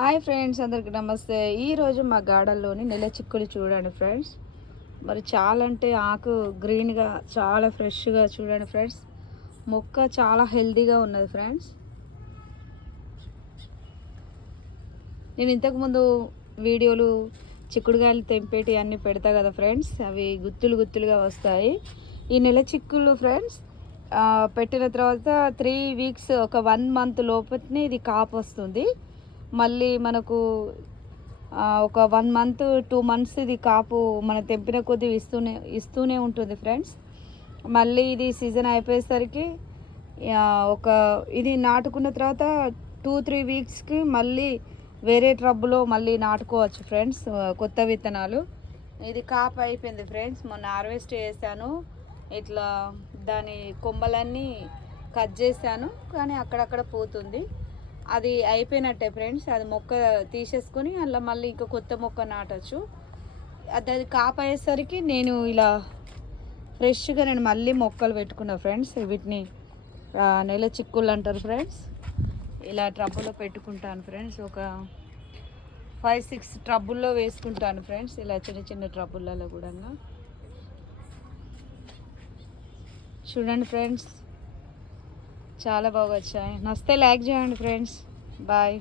Hi friends, అందరికీ నమస్తే. ఈరోజు మా గార్డెన్లోని నెల చిక్కులు చూడండి ఫ్రెండ్స్. మరి చాలా అంటే ఆకు గ్రీన్గా చాలా ఫ్రెష్గా చూడండి ఫ్రెండ్స్. మొక్క చాలా హెల్తీగా ఉన్నది ఫ్రెండ్స్. నేను ఇంతకుముందు వీడియోలు చిక్కుడుగాయలు తెంపేటి అన్నీ పెడతా కదా ఫ్రెండ్స్, అవి గుత్తులు గుత్తులుగా వస్తాయి. ఈ నెల చిక్కులు ఫ్రెండ్స్ పెట్టిన తర్వాత 3 వీక్స్ ఒక 1 మంత్ లోపలనే ఇది కాపు వస్తుంది. మళ్ళీ మనకు ఒక 1 మంత్ 2 మంత్స్ ఇది కాపు మనం తెంపిన కొద్దీ ఇస్తూనే ఉంటుంది ఫ్రెండ్స్. మళ్ళీ ఇది సీజన్ అయిపోయేసరికి ఇది నాటుకున్న తర్వాత 2-3 వీక్స్కి మళ్ళీ వేరే ట్రబ్బులో మళ్ళీ నాటుకోవచ్చు ఫ్రెండ్స్, కొత్త విత్తనాలు. ఇది కాపు అయిపోయింది ఫ్రెండ్స్, మొన్న హార్వెస్ట్ చేశాను. ఇట్లా దాని కొమ్మలన్నీ కట్ చేశాను, కానీ అక్కడక్కడ పోతుంది. అది అయిపోయినట్టే ఫ్రెండ్స్. అది మొక్క తీసేసుకొని అలా మళ్ళీ ఇంకా కొత్త మొక్క నాటచ్చు. అది కాపు అయ్యేసరికి నేను ఇలా ఫ్రెష్గా మళ్ళీ మొక్కలు పెట్టుకున్నా ఫ్రెండ్స్. వీటిని నెల చిక్కుళ్ళు అంటారు ఫ్రెండ్స్. ఇలా ట్రబ్బులో పెట్టుకుంటాను ఫ్రెండ్స్. ఒక 5-6 ట్రబ్బుల్లో వేసుకుంటాను ఫ్రెండ్స్, ఇలా చిన్న చిన్న ట్రబ్బులలో కూడా. చూడండి ఫ్రెండ్స్, చాలా బాగా వచ్చాయి. నచ్చితే లైక్ చేయండి ఫ్రెండ్స్. బాయ్.